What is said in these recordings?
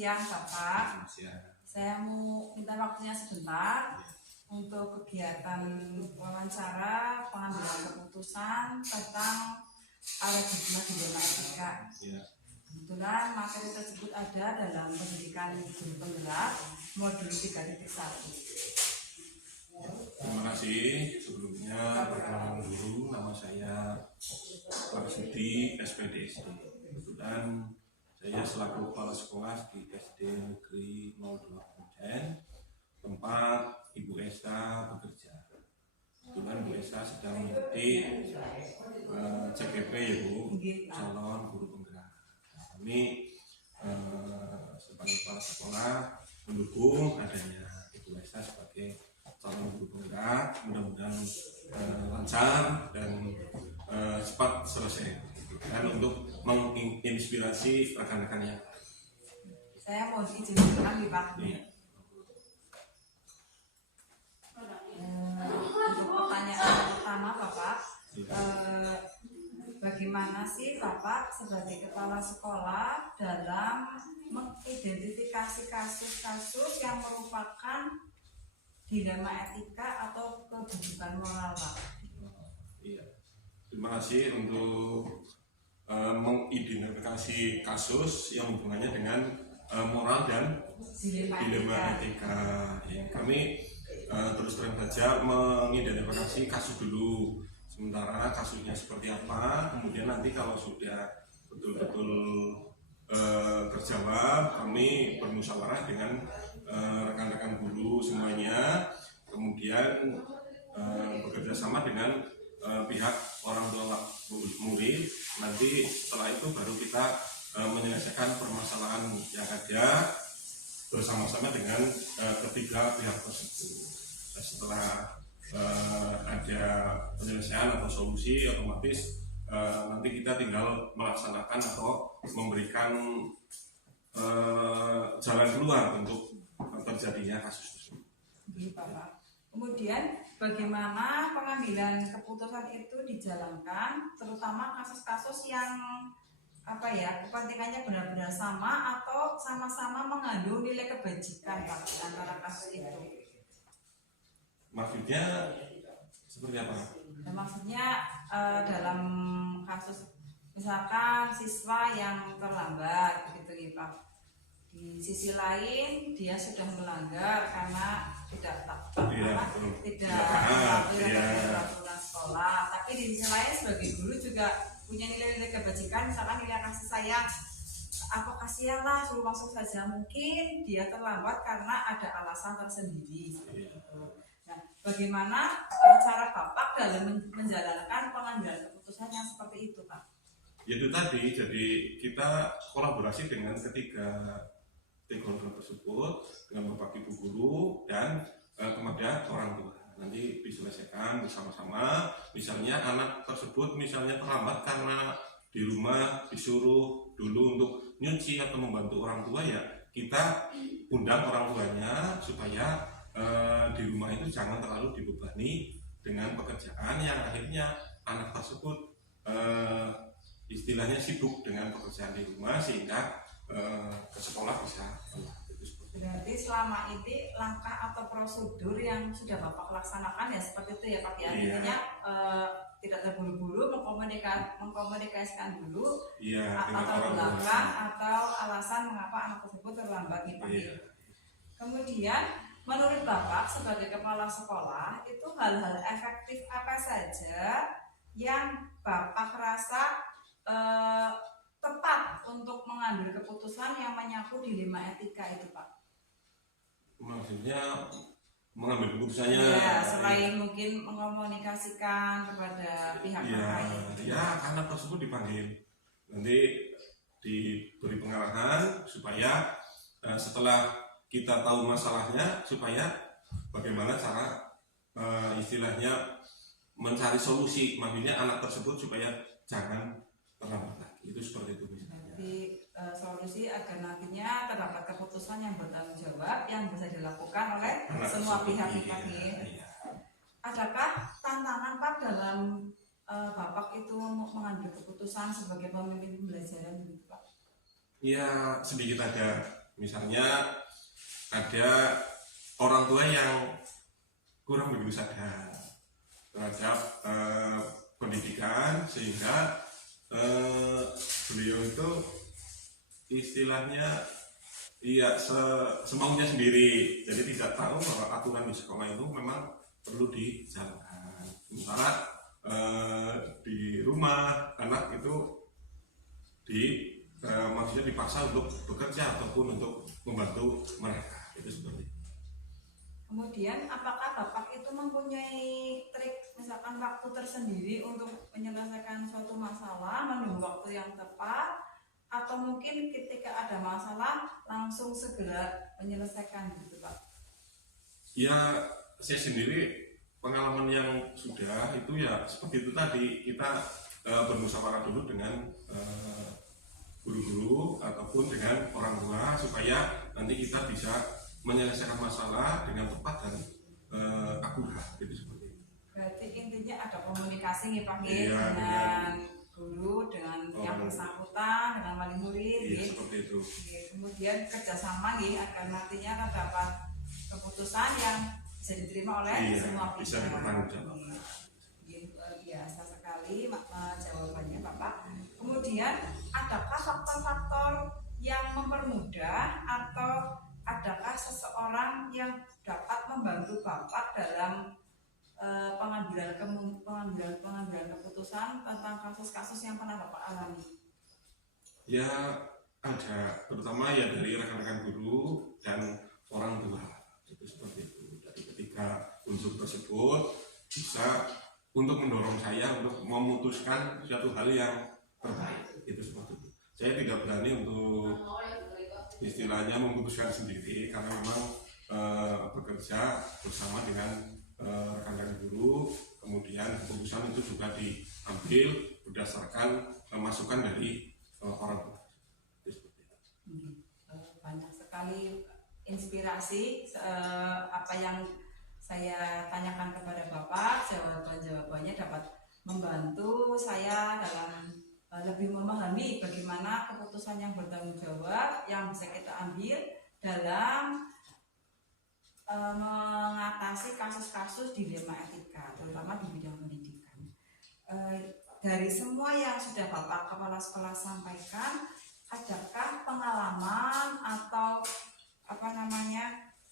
siang Bapak. Selamat siang. Saya mau minta waktunya sebentar untuk kegiatan wawancara pengambilan keputusan tentang paradigma dilema etika. Kebetulan materi tersebut ada dalam pendidikan guru penggerak modul 3.1. Terima kasih. Sebelumnya perkenalan dulu, nama saya Marsudi, SPDSD. Kebetulan saya selaku kepala sekolah di SD Negeri 02 Kemudian, tempat Ibu Esa bekerja. Kebetulan Bu Esa sedang mengikuti CGP ya Bu, calon guru penggerak. Kami sebagai kepala sekolah mendukung adanya Ibu Esa sebagai calon guru penggerak. Mudah-mudahan lancar dan cepat selesai. Dan untuk menginspirasi rekan-rekannya. Saya mau diizinkan nih Pak. Iya. Untuk pertanyaan pertama Bapak, bagaimana sih Bapak sebagai kepala sekolah dalam mengidentifikasi kasus-kasus yang merupakan dilema etika atau kebutuhan moral Pak? Iya. Terima kasih untuk mengidentifikasi kasus yang hubungannya dengan moral dan dilema etika. Ya, kami terus terang saja mengidentifikasi kasus dulu. Sementara kasusnya seperti apa, kemudian nanti kalau sudah betul-betul terjawab, kami bermusyawarah dengan rekan-rekan guru semuanya, kemudian bekerja sama dengan pihak orang tua murid. Nanti setelah itu baru kita menyelesaikan permasalahan yang ada bersama-sama dengan ketiga pihak tersebut. Setelah ada penyelesaian atau solusi, otomatis nanti kita tinggal melaksanakan atau memberikan jalan keluar untuk terjadinya kasus tersebut. Bapak. Kemudian bagaimana pengambilan keputusan itu dijalankan, terutama kasus-kasus yang kepentingannya benar-benar sama atau sama-sama mengandung nilai kebajikan Pak antara kasus itu. Maksudnya seperti apa? Dan maksudnya dalam kasus misalkan siswa yang terlambat begitu Pak. Di sisi lain dia sudah melanggar karena tidak peraturan sekolah, tapi di sisi lain sebagai guru juga punya nilai-nilai kebajikan, misalkan nilai kasih sayang, apa kasihanlah suruh masuk saja, mungkin dia terlambat karena ada alasan tersendiri. Nah, bagaimana cara Bapak dalam menjalankan pengambilan keputusan yang seperti itu Pak? Itu tadi, jadi kita kolaborasi dengan ketiga stakeholder tersebut, dengan Bapak Ibu guru dan kemudian orang tua. Nanti diselesaikan bersama-sama. Misalnya anak tersebut misalnya terlambat karena di rumah disuruh dulu untuk nyuci atau membantu orang tua, ya kita undang orang tuanya supaya di rumah itu jangan terlalu dibebani dengan pekerjaan yang akhirnya anak tersebut istilahnya sibuk dengan pekerjaan di rumah sehingga ke sekolah bisa. Berarti selama ini langkah atau prosedur yang sudah Bapak laksanakan ya seperti itu ya Pak ya. Intinya tidak terburu-buru, mengkomunikasikan dulu atau belakang atau alasan mengapa anak tersebut terlambat nih Pak. Kemudian menurut Bapak sebagai kepala sekolah itu hal-hal efektif apa saja yang Bapak rasa tepat untuk mengambil keputusan yang menyangkut dilema etika itu Pak? Maksudnya mengambil keputusannya selain mungkin mengkomunikasikan kepada pihak terkait. Ya, anak tersebut dipanggil, nanti diberi pengarahan supaya setelah kita tahu masalahnya, supaya bagaimana cara istilahnya mencari solusi, maksudnya anak tersebut supaya jangan terlambat lagi. Itu seperti itu misalnya. Jadi solusi agar nantinya terdapat keputusan yang bertanggung jawab yang bisa dilakukan oleh semua pihak. Adakah tantangan Pak dalam Bapak itu mengambil keputusan sebagai pemimpin pembelajaran gitu Pak? Ya sedikit ada. Misalnya ada orang tua yang kurang begitu sadar terhadap pendidikan, sehingga beliau itu istilahnya semaunya sendiri, jadi tidak tahu bahwa aturan di sekolah itu memang perlu dijalankan. Sementara di rumah anak itu maksudnya dipaksa untuk bekerja ataupun untuk membantu mereka, itu seperti itu. Kemudian apakah Bapak itu mempunyai trik misalkan waktu tersendiri untuk menyelesaikan suatu masalah, menunggu waktu yang tepat, atau mungkin ketika ada masalah langsung segera menyelesaikan gitu Pak? Ya, saya sendiri pengalaman yang sudah itu ya seperti itu tadi, kita bermusyawarah dulu dengan guru-guru ataupun dengan orang tua supaya nanti kita bisa menyelesaikan masalah dengan tepat dan akurat, gitu seperti itu. Berarti intinya ada komunikasi nih Pak Iya, dengan guru, dengan yang bersangkutan, dengan wali murid. Iya, seperti itu. Kemudian kerjasama nih agar nantinya terdapat keputusan yang bisa diterima oleh semua pihak. Bisa dipertanggungjawabkan. Luar biasa sekali jawabannya Bapak. Kemudian adakah faktor-faktor yang mempermudah atau adakah seseorang yang dapat membantu Bapak dalam pengambilan keputusan tentang kasus-kasus yang pernah Bapak alami? Ya ada, terutama ya dari rekan-rekan guru dan orang tua, itu seperti itu. Jadi ketika unsur tersebut bisa untuk mendorong saya untuk memutuskan suatu hal yang terbaik, itu seperti itu. Saya tidak berani untuk istilahnya memutuskan sendiri karena memang bekerja bersama dengan rekan-rekan guru, kemudian keputusan itu juga diambil berdasarkan masukan dari orang tua. Banyak sekali inspirasi apa yang saya tanyakan kepada Bapak, jawabannya dapat membantu saya dalam lebih memahami bagaimana keputusan yang bertanggung jawab yang bisa kita ambil dalam mengatasi kasus-kasus dilema etika, terutama di bidang pendidikan. Dari semua yang sudah Bapak Kepala Sekolah sampaikan, adakah pengalaman atau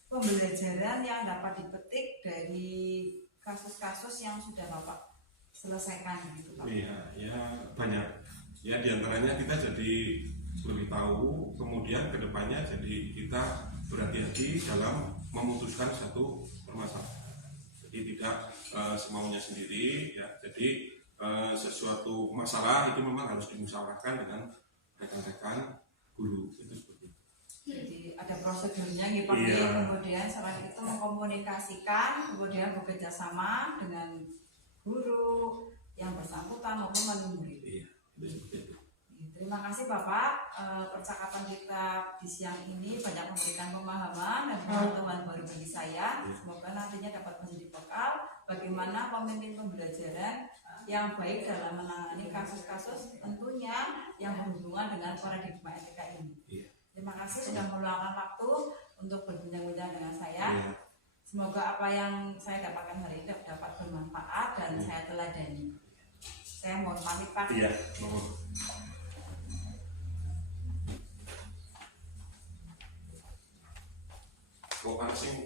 pembelajaran yang dapat dipetik dari kasus-kasus yang sudah Bapak selesaikan gitu Pak? Iya, ya banyak. Ya diantaranya kita jadi lebih tahu, kemudian kedepannya jadi kita berhati-hati dalam memutuskan satu permasalahan. Jadi tidak semaunya sendiri, ya. Jadi sesuatu masalah itu memang harus dimusyawarahkan dengan rekan-rekan guru, itu seperti itu. Jadi ada prosedurnya nih Pak, kemudian selain itu mengkomunikasikan, kemudian bekerja sama dengan guru yang bersangkutan maupun wali murid. Iya, itu seperti itu. Terima kasih Bapak, percakapan kita di siang ini banyak memberikan pemahaman dan pengetahuan baru bagi saya. Semoga nantinya dapat menjadi bekal bagaimana pemimpin pembelajaran yang baik dalam menangani kasus-kasus tentunya yang berhubungan dengan paradigma etika ini. Terima kasih sudah meluangkan waktu untuk berbincang-bincang dengan saya. Semoga apa yang saya dapatkan hari ini dapat bermanfaat dan saya teladani. Saya mohon pamit Pak. Iya, mohon. Kok asing